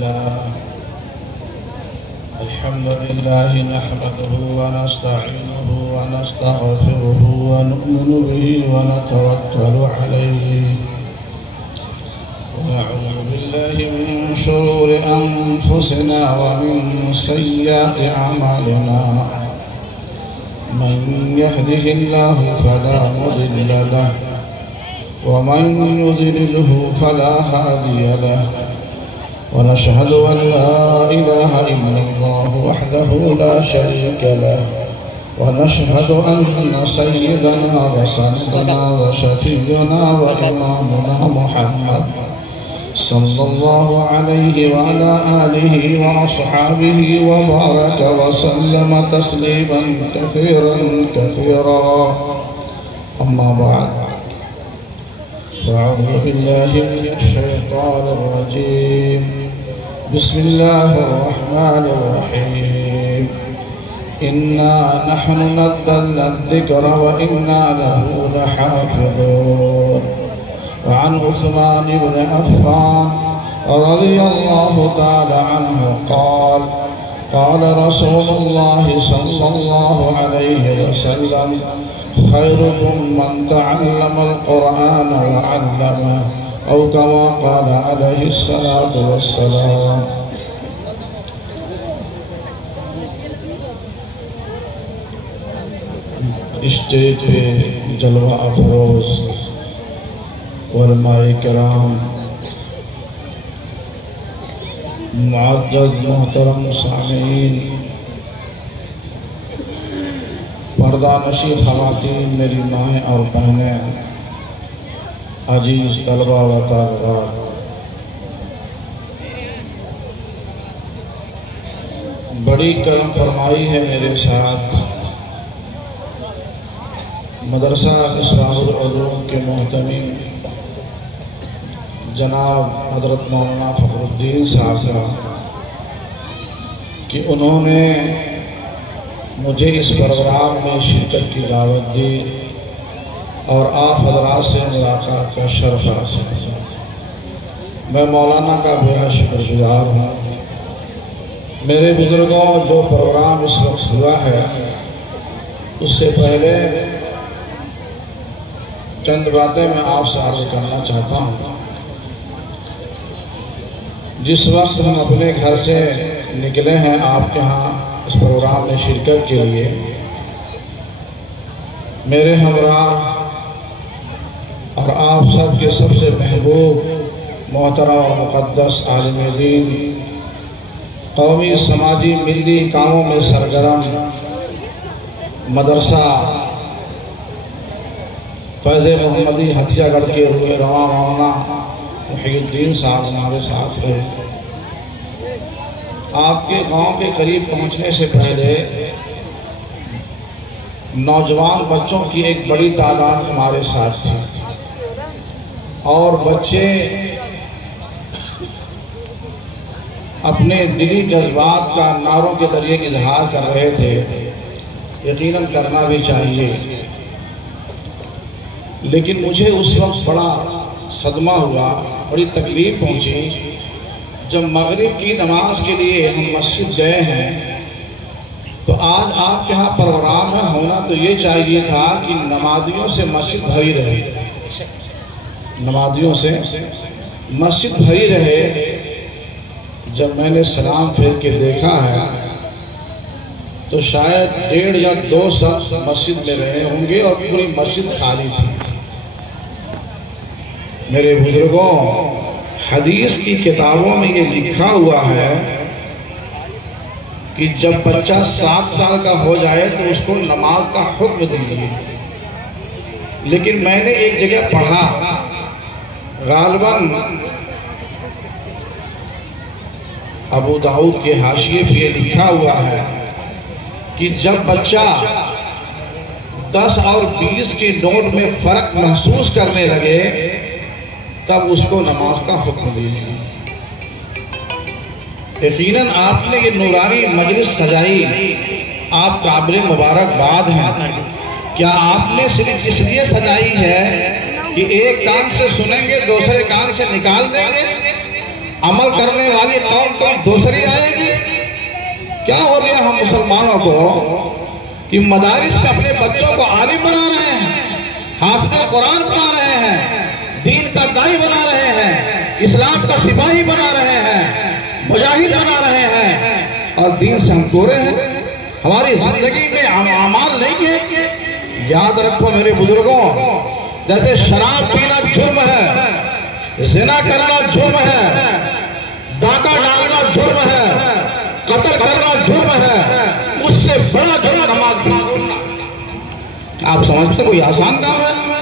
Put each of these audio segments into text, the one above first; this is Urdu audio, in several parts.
لله نحمده ونستعينه ونستغفره ونؤمن به ونتوكل عليه ونعوذ بالله من شرور أنفسنا ومن سيئات أعمالنا من يهده الله فلا مضل له ومن يضلله فلا هادي له ونشهد أن لا إله إلا الله وحده لا شريك له ونشهد أن سيدنا وسندنا وشفيعنا وإمامنا محمد صلى الله عليه وعلى آله وأصحابه وبارك وسلم تسليما كثيرا كثيرا أما بعد فأعوذ بالله من الشيطان الرجيم بسم الله الرحمن الرحيم إنا نحن نزلنا الذكر وإنا له لحافظون وعن عثمان بن عفان رضي الله تعالى عنه قال قال رسول الله صلى الله عليه وسلم خيركم من تعلم القرآن وعلمه أو كما قال عليه الصلاة والسلام. اسٹیج پہ جلوہ افروز علماء کرام، معزز محترم سامعین، پردہ نشی خواتین، میری مائیں اور بہنیں، عزیز طلبہ و طالبات، بڑی کرم فرمائی ہے میرے ساتھ مدرسہ مصباح العلوم کے محتمم جناب حضرت مولانا فخر الدین صاحب کہ انہوں نے مجھے اس پروگرام میں شرکت کی دعوت دی اور آپ حضرات سے ملاقات کا شرف حاصل کیا۔ میں مولانا کا بے حد شکر گزار ہوں۔ میرے بزرگوں، جو پروگرام اس وقت ہوا ہے اس سے پہلے چند باتیں میں آپ سے عرض کرنا چاہتا ہوں۔ جس وقت ہم اپنے گھر سے نکلے ہیں آپ کے ہاں اس پروگرام میں شرکت کے لیے، میرے ہمراہ اور آپ سب کے سب سے محبوب محترم اور مقدس عالم دین، قومی سماجی ملی کاموں میں سرگرم، مدرسہ فیض محمدی ہتھیا گڑھ کے روئے رواں مولانا محی الدین صاحب ہمارے ساتھ ہیں۔ آپ کے گاؤں کے قریب پہنچنے سے پہلے نوجوان بچوں کی ایک بڑی تعداد ہمارے ساتھ تھی اور بچے اپنے دلی جذبات کا نعروں کے ذریعے اظہار کر رہے تھے۔ یقیناً کرنا بھی چاہیے، لیکن مجھے اس وقت بڑا صدمہ ہوا، بڑی تکلیف پہنچی جب مغرب کی نماز کے لیے ہم مسجد گئے ہیں تو آج آپ کے ہاں پروگرام ہے، ہونا تو یہ چاہیے تھا کہ نمازیوں سے مسجد بھری رہے، نمازیوں سے مسجد بھری رہے۔ جب میں نے سلام پھیر کے دیکھا ہے تو شاید 1.5 یا 2 شخص مسجد میں رہے ہوں گے اور پوری مسجد خالی تھی۔ میرے بزرگوں، حدیث کی کتابوں میں یہ لکھا ہوا ہے کہ جب بچہ 7 سال کا ہو جائے تو اس کو نماز کا حکم دیجیے، لیکن میں نے ایک جگہ پڑھا، غالباً ابو داؤد کے حاشیے پہ یہ لکھا ہوا ہے کہ جب بچہ 10 اور 20 کے نوٹ میں فرق محسوس کرنے لگے تب اس کو نماز کا حکم دیجیے۔ یقیناً آپ نے یہ نورانی مجلس سجائی، آپ قابل مبارکباد ہیں۔ کیا آپ نے صرف اس لیے سجائی ہے کہ ایک کان سے سنیں گے دوسرے کان سے نکال دیں گے؟ عمل کرنے والی قوم کوئی دوسری آئے گی؟ کیا ہو گیا ہم مسلمانوں کو کہ مدارس میں اپنے بچوں کو عالم بنا رہے ہیں، حافظ قرآن بنا رہے ہیں، دین کا داعی بنا رہے ہیں، اسلام کا سپاہی بنا رہے ہیں، مجاہد بنا رہے ہیں، اور دین سے ہم دورے ہیں؟ ہماری زندگی میں اعمال نہیں ہے۔ یاد رکھو میرے بزرگوں، جیسے شراب پینا جرم ہے، زنا کرنا جرم ہے، ڈاکہ ڈالنا جرم ہے، قتل کرنا جرم ہے، اس سے بڑا جرم نماز نہیں چھوڑنا۔ آپ سمجھتے کوئی آسان کام ہے؟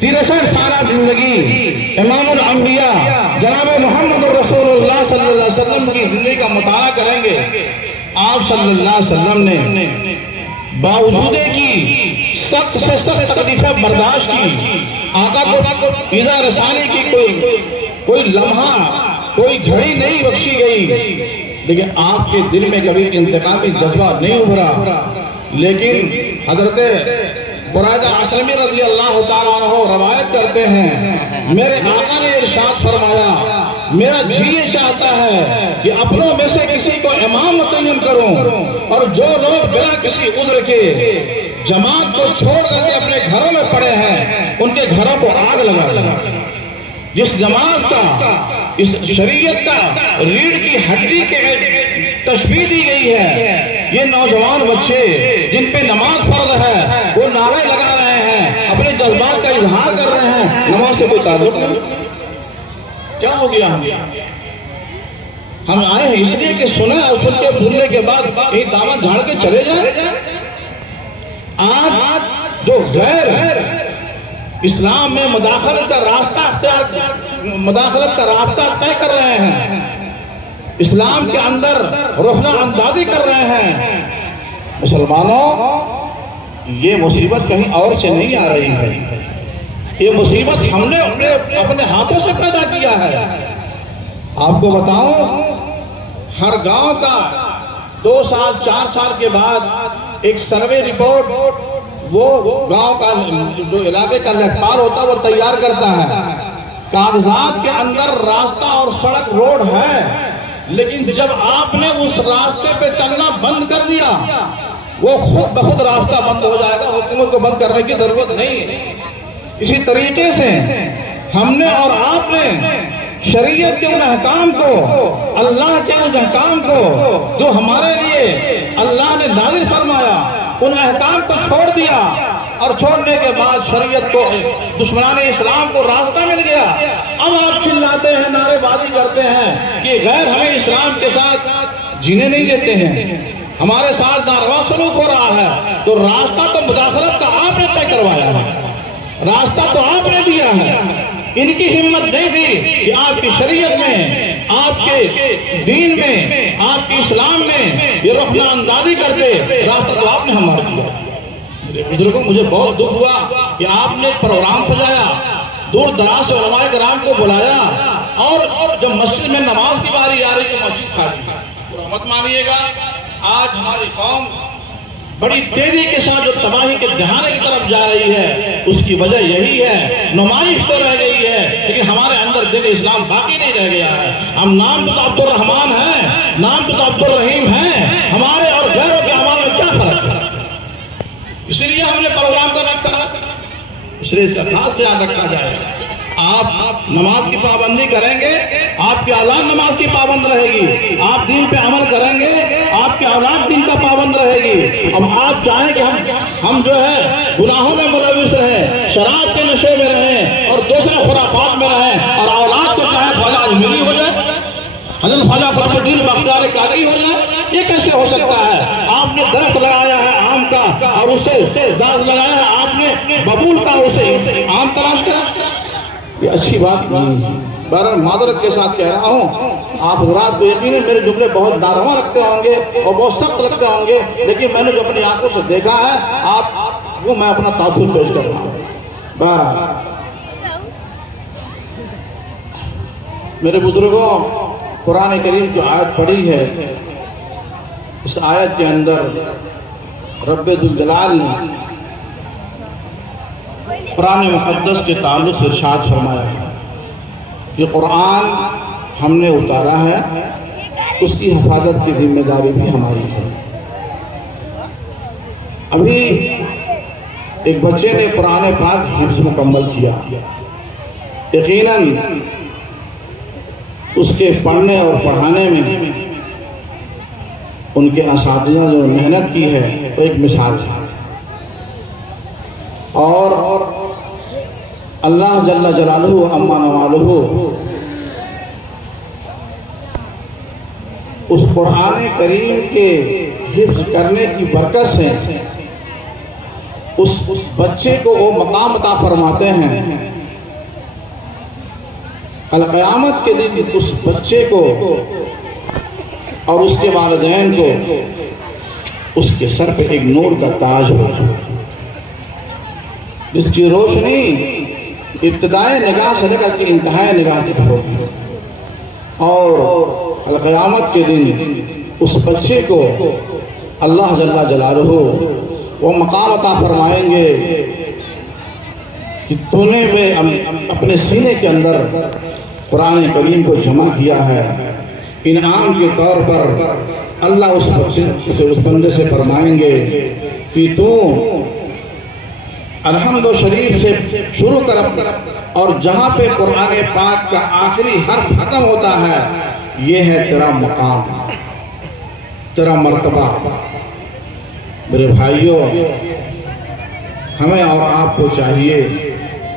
63 سالہ زندگی امام الانبیاء جناب محمد رسول اللہ صلی اللہ علیہ وسلم کی زندگی کا مطالعہ کریں گے۔ آپ صلی اللہ علیہ وسلم نے باوجود کی سخت سے سخت تکلیفیں برداشت کی، آقا کو ایذا رسانی کی کوئی لمحہ، کوئی گھڑی نہیں بخشی گئی، لیکن آپ کے دل میں کبھی انتقامی جذبہ نہیں ابھرا۔ لیکن حضرت برائدہ اسلمی رضی اللہ تعالیٰ عنہ روایت کرتے ہیں، میرے آقا نے ارشاد فرمایا، میرا جی یہ چاہتا ہے کہ اپنوں میں سے کسی کو امام متعین کروں، اور جو لوگ بلا کسی عذر کے جماعت کو چھوڑ کر کے اپنے گھروں میں پڑے ہیں ان کے گھروں کو آگ لگا دوں۔ جس جماعت کا، اس شریعت کا ریڑھ کی ہڈی کے تشبیہ دی گئی ہے، یہ نوجوان بچے جن پہ نماز فرض ہے وہ نعرے لگا رہے ہیں، اپنے جذبات کا اظہار کر رہے ہیں، نماز سے کوئی تعلق نہیں۔ کیا ہو گیا؟ ہم آئے ہیں اس لیے کہ سنیں اور سن کے بھولنے کے بعد ایک دامن جھاڑ کے چلے جائیں۔ آج جو غیر اسلام میں مداخلت کا راستہ طے کر رہے ہیں، اسلام کے اندر رخنہ اندازی کر رہے ہیں، مسلمانوں یہ مصیبت کہیں اور سے نہیں آ رہی ہے، یہ مصیبت ہم نے اپنے ہاتھوں سے پیدا کیا ہے۔ آپ کو بتاؤں، ہر گاؤں کا 2 سال 4 سال کے بعد ایک سروے رپورٹ وہ گاؤں کا جو علاقے کا لیکپال ہوتا ہے وہ تیار کرتا ہے۔ کاغذات کے اندر راستہ اور سڑک روڈ ہے، لیکن جب آپ نے اس راستے پہ چلنا بند کر دیا وہ خود بخود راستہ بند ہو جائے گا، حکومت کو بند کرنے کی ضرورت نہیں ہے۔ اسی طریقے سے ہم نے اور آپ نے شریعت کے ان احکام کو، اللہ کے ان احکام کو جو ہمارے لیے اللہ نے نازل فرمایا، ان احکام کو چھوڑ دیا، اور چھوڑنے کے بعد شریعت کو، دشمنان اسلام کو راستہ مل گیا۔ اب آپ چلاتے ہیں، نعرے بازی کرتے ہیں کہ غیر ہمیں اسلام کے ساتھ جینے نہیں دیتے ہیں، ہمارے ساتھ ناروا سلوک ہو رہا ہے۔ تو راستہ تو مداخلت کا آپ نے طے کروایا ہے، راستہ تو آپ نے دیا ہے۔ ان کی ہمت نہیں تھی کہ آپ کی شریعت میں، آپ کے دین میں، آپ کی اسلام میں یہ رخنہ اندازی کرتے، راستہ تو آپ نے ہمارا دیا۔ میرے بزرگوں، مجھے بہت دکھ ہوا کہ آپ نے پروگرام سجایا، دور دراز سے علماء کرام کو بلایا، اور جب مسجد میں نماز کی باری آ رہی تو مسجد خالی ہے۔ رحمت مانیے گا، آج ہماری قوم بڑی تیزی کے ساتھ جو تباہی کے دہانے کی طرف جا رہی ہے، اس کی وجہ یہی ہے۔ نمائش تو رہ گئی ہے لیکن ہمارے اندر دل اسلام باقی نہیں رہ گیا ہے۔ ہم نام تو عبد الرحمن ہیں، نام تو عبد الرحیم ہیں، ہمارے اور غیروں کے اعمال میں کیا فرق ہے؟ اس لیے ہم نے پروگرام کر رکھا ہے، اس لیے اس کا خاص خیال رکھا جائے۔ آپ نماز کی پابندی کریں گے، آپ کی اولاد نماز کی پابند رہے گی، آپ دین پہ عمل کریں گے، آپ کی اولاد دین کا پابند رہے گی۔ اب آپ چاہیں کہ ہم جو ہے گناہوں میں ملوث رہیں، شراب کے نشے میں رہیں اور دوسرے خرافات میں رہیں، اور اولاد کو چاہے خواجہ اجمیری ہو جائے، حضرت خواجہ قطب الدین بختیار کاکی ہو جائے، یہ کیسے ہو سکتا ہے؟ آپ نے درخت لگایا ہے آم کا اور اسے داغ لگایا ہے، آپ نے ببول کا اسے آم تلاش کرا، یہ اچھی بات نہیں ہے۔ بہرحال معذرت کے ساتھ کہہ رہا ہوں، آپ حضرات کو یقیناً میرے جملے بہت ناروا لگتے ہوں گے اور بہت سخت لگتے ہوں گے، لیکن میں نے جو اپنی آنکھوں سے دیکھا ہے آپ وہ میں اپنا تاثر پیش کر رہا ہوں۔ بہرحال میرے بزرگوں، قرآن کریم جو آیت پڑھی ہے، اس آیت کے اندر رب ذوالجلال نے قرآن مقدس کے تعلق سے ارشاد فرمایا ہے۔ یہ قرآن ہم نے اتارا ہے، اس کی حفاظت کی ذمہ داری بھی ہماری ہے۔ ابھی ایک بچے نے قرآن پاک حفظ مکمل کیا، یقیناً اس کے پڑھنے اور پڑھانے میں ان کے اساتذہ جو محنت کی ہے وہ ایک مثال ہے، اور اللہ جل جلالہ عما نوالہ اس قرآن کریم کے حفظ کرنے کی برکت سے اس بچے کو وہ مقام عطا فرماتے ہیں، القیامت کے دن اس بچے کو اور اس کے والدین کو اس کے سر پہ ایک نور کا تاج ہوگا، جس کی روشنی ابتدائی نگاہ سے لے کر کے انتہائی نگاہ تک ہوگی، اور القیامت کے دن اس بچے کو اللہ جل جلالہ وہ مقام عطا فرمائیں گے کہ تو نے اپنے سینے کے اندر قرآن کریم کو جمع کیا ہے۔ انعام کے طور پر اللہ اس بچے سے، اس بندے سے فرمائیں گے کہ تو الحمد شریف سے شروع کر، اور جہاں پہ قرآن پاک کا آخری حرف ختم ہوتا ہے یہ ہے تیرا مقام، تیرا مرتبہ۔ میرے بھائیوں، ہمیں اور آپ کو چاہیے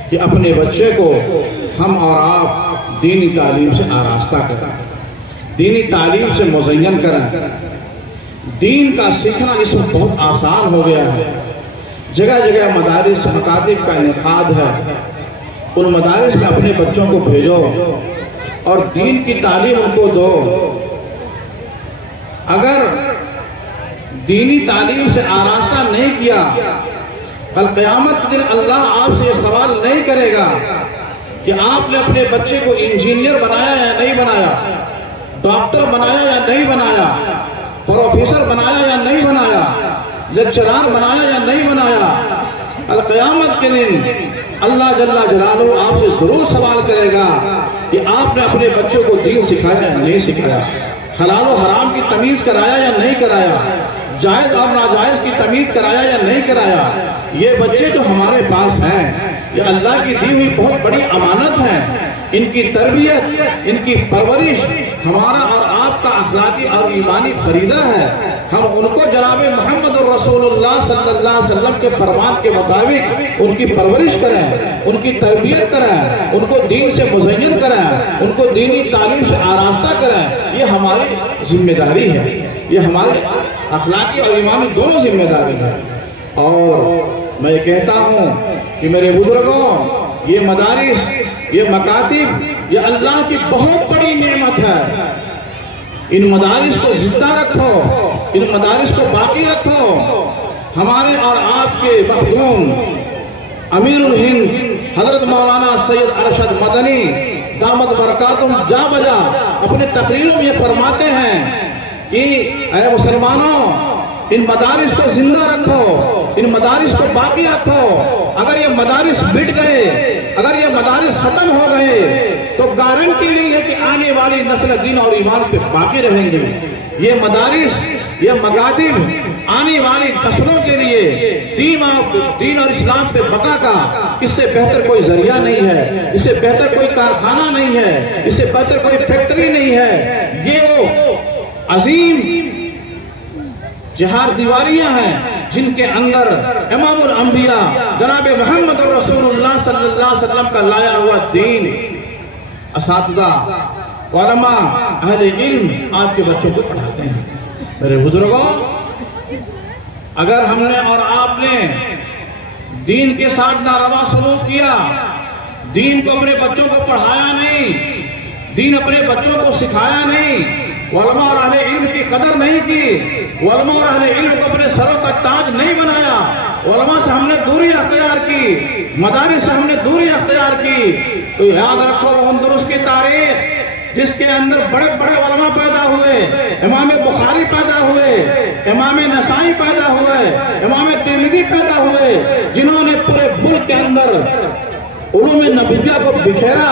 کہ اپنے بچے کو ہم اور آپ دینی تعلیم سے آراستہ کریں، دینی تعلیم سے مزین کریں۔ دین کا سیکھنا اس وقت بہت آسان ہو گیا ہے، جگہ جگہ مدارس مکاتب کا انعقاد ہے، ان مدارس میں اپنے بچوں کو بھیجو اور دین کی تعلیم ان کو دو۔ اگر دینی تعلیم سے آراستہ نہیں کیا، کل قیامت کے دن اللہ آپ سے یہ سوال نہیں کرے گا کہ آپ نے اپنے بچے کو انجینئر بنایا یا نہیں بنایا، ڈاکٹر بنایا یا نہیں بنایا، پروفیسر بنایا یا نہیں بنایا، لیکچرار بنایا یا نہیں بنایا۔ القیامت کے دن اللہ جل جلالہ آپ سے ضرور سوال کرے گا کہ آپ نے اپنے بچوں کو دین سکھایا یا نہیں سکھایا، حلال و حرام کی تمیز کرایا یا نہیں کرایا، جائز اور ناجائز کی تمیز کرایا یا نہیں کرایا۔ یہ بچے جو ہمارے پاس ہیں یہ اللہ کی دی ہوئی بہت بڑی امانت ہے، ان کی تربیت، ان کی پرورش ہمارا اور آپ کا اخلاقی اور ایمانی فریضہ ہے۔ ہم ان کو جناب محمد رسول اللہ صلی اللہ علیہ وسلم کے فرمان کے مطابق ان کی پرورش کریں، ان کی تربیت کریں، ان کو دین سے مزین کریں، ان کو دینی تعلیم سے آراستہ کریں۔ یہ ہماری ذمہ داری ہے، یہ ہماری اخلاقی اور ایمانی دونوں ذمہ داری ہے۔ اور میں کہتا ہوں کہ میرے بزرگوں، یہ مدارس، یہ مکاتب، یہ اللہ کی بہت بڑی نعمت ہے۔ ان مدارس کو زندہ رکھو، ان مدارس کو باقی رکھو۔ ہمارے اور آپ کے مخدوم امیر الہند حضرت مولانا سید ارشد مدنی دامت برکاتہم جا بجا اپنے تقریروں میں یہ فرماتے ہیں کہ اے مسلمانوں، ان مدارس کو زندہ رکھو، ان مدارس کو باقی رکھو۔ اگر یہ مدارس مٹ گئے، اگر یہ مدارس ختم ہو گئے تو گارنٹی نہیں ہے کہ آنے والی نسل دین اور ایمان پہ باقی رہیں گے۔ یہ مدارس، یہ مکاتب آنے والی نسلوں کے لیے دین اور اسلام پہ بقا کا اس سے بہتر کوئی ذریعہ نہیں ہے، اس سے بہتر کوئی کارخانہ نہیں ہے، اس سے بہتر کوئی فیکٹری نہیں ہے۔ یہ وہ عظیم چہار دیواریاں ہیں جن کے اندر امام الانبیاء جناب محمد رسول اللہ صلی اللہ علیہ وسلم کا لایا ہوا دین، اساتذہ، علماء، اہل علم آپ کے بچوں کو پڑھاتے ہیں۔ میرے بزرگوں، اگر ہم نے اور آپ نے دین کے ساتھ ناروا سلوک کیا، دین کو اپنے بچوں کو پڑھایا نہیں، دین اپنے بچوں کو سکھایا نہیں، علماء اور اہل علم کی قدر نہیں کی، علماء اور اہل علم کو اپنے سروں کا تاج نہیں بنایا، علماء سے ہم نے دوری اختیار کی، مدارس سے ہم نے دوری اختیار کی، تو یاد رکھو وہ اندلس کی تاریخ جس کے اندر بڑے بڑے علماء پیدا ہوئے، امام بخاری پیدا ہوئے، امام نسائی پیدا ہوئے، امام ترمذی پیدا ہوئے، جنہوں نے پورے ملک کے اندر علوم نبویہ کو بکھیرا،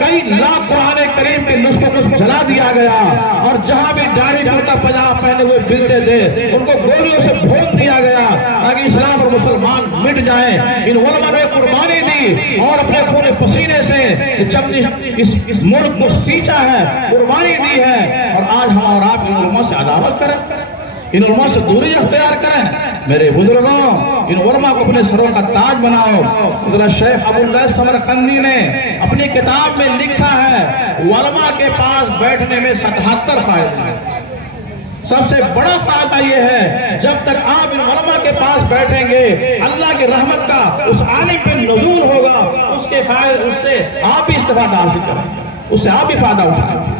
کئی لاکھ قرآن کریم کے نسخوں کو جلا دیا گیا، اور جہاں بھی داڑھی کرتا پجامہ پہنے ہوئے ملتے تھے ان کو گولیوں سے بھون دیا گیا تاکہ اسلام اور مسلمان مٹ جائیں۔ ان علماء نے قربانی دی اور اپنے خون پسینے سے اس ملک کو سینچا ہے، قربانی دی ہے، اور آج ہم اور آپ ان علماء سے عداوت کریں، ان علماء سے دوری اختیار کریں؟ میرے بزرگوں، ان علماء کو اپنے سروں کا تاج بناؤ۔ حضرت شیخ ابو اللہ سمرقندی نے اپنی کتاب میں لکھا ہے علماء کے پاس بیٹھنے میں 77 فائدے ہیں۔ سب سے بڑا فائدہ یہ ہے جب تک آپ ان علماء کے پاس بیٹھیں گے اللہ کی رحمت کا اس عالم پہ نزول ہوگا، اس کے فائدے، اس سے آپ بھی استفادہ حاصل کریں، اس سے آپ بھی فائدہ اٹھائیں۔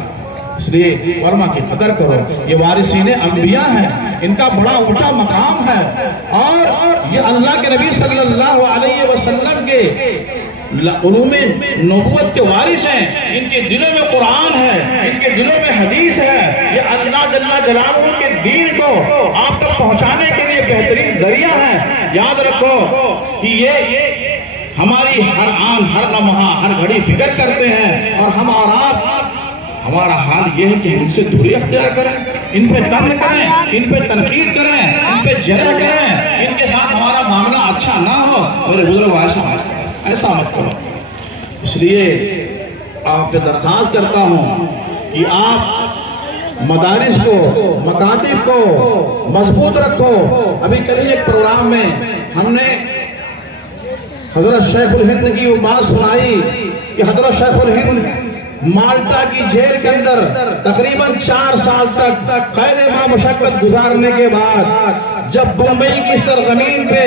اس لیے علماء کی قدر کرو، یہ وارثین انبیاء ہیں، ان کا بڑا اونچا مقام ہے، اور یہ اللہ کے نبی صلی اللہ علیہ وسلم کے علوم نبوت کے وارث ہیں، ان کے دلوں میں قرآن ہے، ان کے دلوں میں حدیث ہے، یہ اللہ جل جلالہ کے دین کو آپ تک پہنچانے کے لیے بہترین ذریعہ ہے۔ یاد رکھو کہ یہ ہماری ہر آن ہر لمحہ ہر گھڑی فکر کرتے ہیں، اور ہم اور آپ ہمارا حال یہ ہے کہ ہم ان سے دوری اختیار کریں، ان پہ تنگ کریں، ان پہ تنقید کریں، ان پہ جرح کریں، ان کے ساتھ ہمارا معاملہ اچھا نہ ہو۔ میرے بزرگ ایسا مت کرو۔ اس لیے آپ سے درخواست کرتا ہوں کہ آپ مدارس کو، مکاتب کو مضبوط رکھو۔ ابھی کل ہی ایک پروگرام میں ہم نے حضرت شیخ الہند کی وہ بات سنائی کہ حضرت شیخ الہند مالٹا کی جیل کے اندر تقریباً 4 سال تک قید مشقت گزارنے کے بعد جب بمبئی کی سرزمین پہ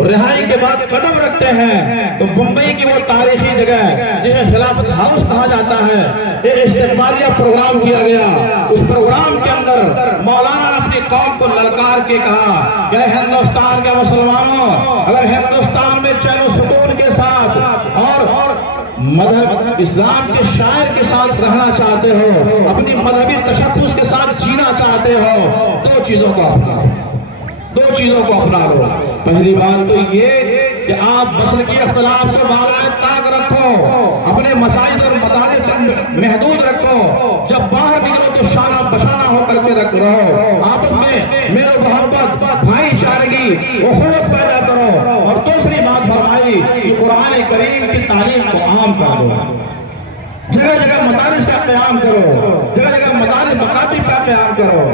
رہائی کے بعد قدم رکھتے ہیں تو بمبئی کی وہ تاریخی جگہ جسے خلافت ہاؤس کہا جاتا ہے، ایک استقبالیہ پروگرام کیا گیا۔ اس پروگرام کے اندر مولانا نے اپنی قوم کو للکار کے کہا کہ ہندوستان کے مسلمانوں، اگر ہندوستان میں چین و سکون کے ساتھ اور مذہب اسلام کے شاعر کے ساتھ رہنا چاہتے ہو، اپنی مذہبی تشخص کے ساتھ جینا چاہتے ہو، 2 چیزوں کو اپنا لو، 2 چیزوں کو اپنا لو۔ پہلی بات تو یہ کہ آپ مسلکی اختلاف کو بالائے طاق رکھو، اپنے مساجد اور مدارس تک محدود رکھو، جب باہر نکلو تو شانہ بشانہ ہو کر کے رہو، آپس میں میل و محبت، بھائی چارگی، اخوت پیدا کرو۔ اور دوسری بات فرمائی کہ قرآن کریم کی تعلیم کو عام کر دو، جگہ جگہ مدارس کا قیام کرو، جگہ جگہ مدارس مکاتب کا قیام کرو۔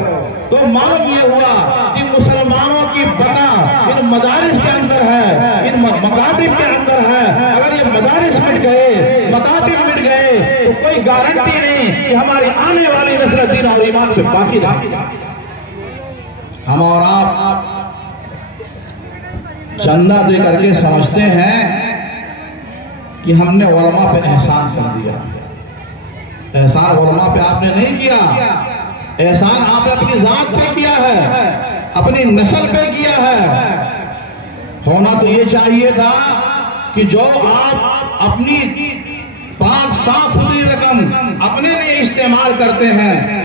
تو معلوم یہ ہوا کہ مسلمانوں کی بقا ان مدارس کے اندر ہے، ان مکاتب کے اندر ہے۔ اگر یہ مدارس مٹ گئے، مکاتب مٹ گئے تو کوئی گارنٹی نہیں کہ ہماری آنے والی نسل دین اور ایمان پہ باقی رہے۔ ہم اور آپ چندہ دے کر کے سمجھتے ہیں کہ ہم نے علماء پہ احسان کر دیا۔ احسان علماء پہ آپ نے نہیں کیا، احسان آپ نے اپنی ذات پہ کیا ہے، اپنی نسل پہ کیا ہے۔ ہونا تو یہ چاہیے تھا کہ جو آپ اپنی پاک صاف ہوئی رقم اپنے لیے استعمال کرتے ہیں